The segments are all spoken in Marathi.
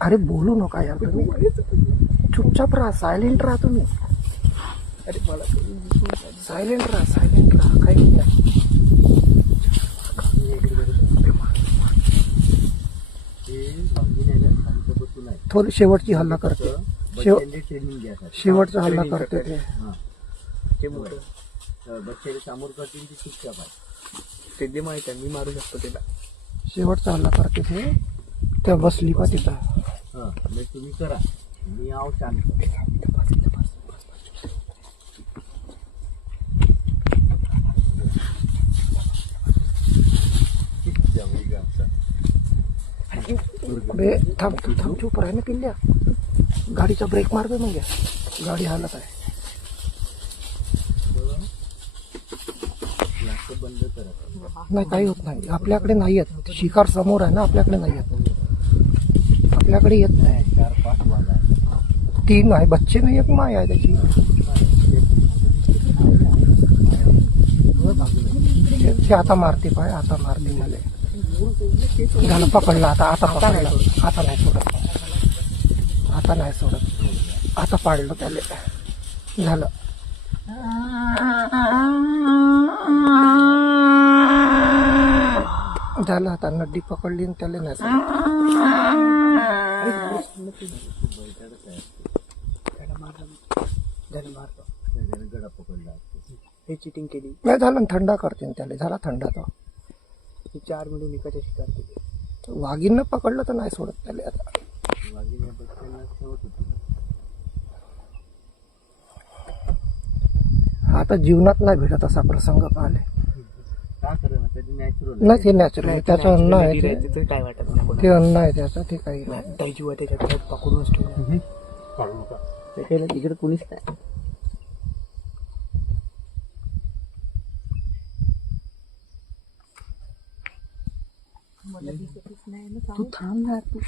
अरे बोलू नका यार तुम्ही, चुपचाप राहा, सायलेंट राहा तुम्ही. अरे मला सायलेंट राहा काही नाही. थोडी शेवटची हल्ला करते, शेवटचा हल्ला करते ते बच्चे समोर करतील ती चुपचाप आहे, ते माहित आहे, मी मारू शकतो त्याला. शेवटचा हल्ला करते ते, त्या बसली पा तिथं. मग तुम्ही करा, मी आव शांत. अरे थांब चुप राह ना पिल्ल्या, गाडीचा ब्रेक मार दे म्हणजे, गाडी हालत आहे. बंद करा. नाही काही होत नाही, आपल्याकडे नाही येत, शिकार समोर आहे ना, आपल्याकडे नाही येत, आपल्याकडे येत नाही. 4-5 वाघ आहे, 3 आहे, बच्चे नाही, एक माय आहे त्याची. ते आता मारते पाय, आता मारते मला. झालं पकडलं, आता पकडलं, आता नाही सोडत, आता नाही सोडत, आता पाडलं त्याला. झालं झालं, आता नड्डी पकडली आणि त्याला नाही सोडत. गडा पकडला, हे चिटिंग केली. नाही झालं, थंडा करते त्याला, झाला थंडा. तो 4 मिळून एकाच्या शिकार केली. वाघीनं पकडलं तर नाही सोडत त्याला आता. वाघीने बच्चांना ठेवत होती. आता जीवनात नाही भेटत असा प्रसंग पाहिले. का करेना, त्याची नॅचरल नाही ते नॅचरल आहे, त्याचं अन्न आहे ते, ते काय वाटत नाही ते अन्न आहे त्याचं, ते काही नाही. काही जीव त्याच्यात पकडूनच ठेवलं. काढू नका. त्याच्याला तिकडे कुणीच नाही. तू थांब ना, तू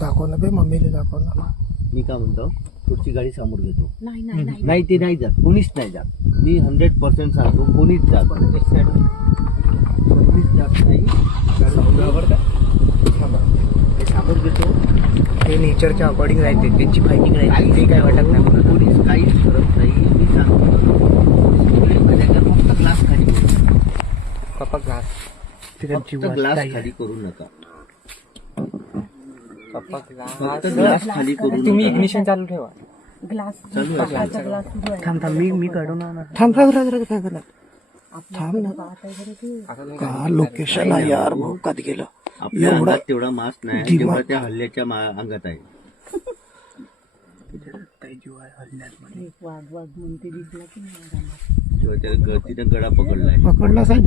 दाखव ना बे, मम्मीला दाखव ना. मी काय म्हणतो, पुढची गाडी समोर घेतो. नाही नाही ते नाही जात, कोणीच नाही जात, मी 100% सांगतो, कोणीच जात नाही, कोणीच जात नाही. ते समोर घेतो, ते नेचरच्या अकॉर्डिंग राहते, त्यांची फायटिंग राहते, ते काय वाटत नाही मला. कोणीच काहीच करत नाही. मी सांगतो फक्त ग्लास खाली करू, पप्पा ग्लास फक्त ग्लास खाली करू नका. पप्पा फक्त ग्लास खाली करू नका. तुम्ही इग्निशन चालू ठेवा. चालू आहे. थांब मी काढून ना. थांब ना, का लोकेशन आहे यार, भोकात गेलं. आपल्या अंगात तेवढा मास्क नाही जेवढा त्या हल्ल्याच्या अंगात आहे. काही जीव आहे हल्ल्यात. तेव्हा त्या गळतीनं गळा पकडलाय. पकडला साहेब.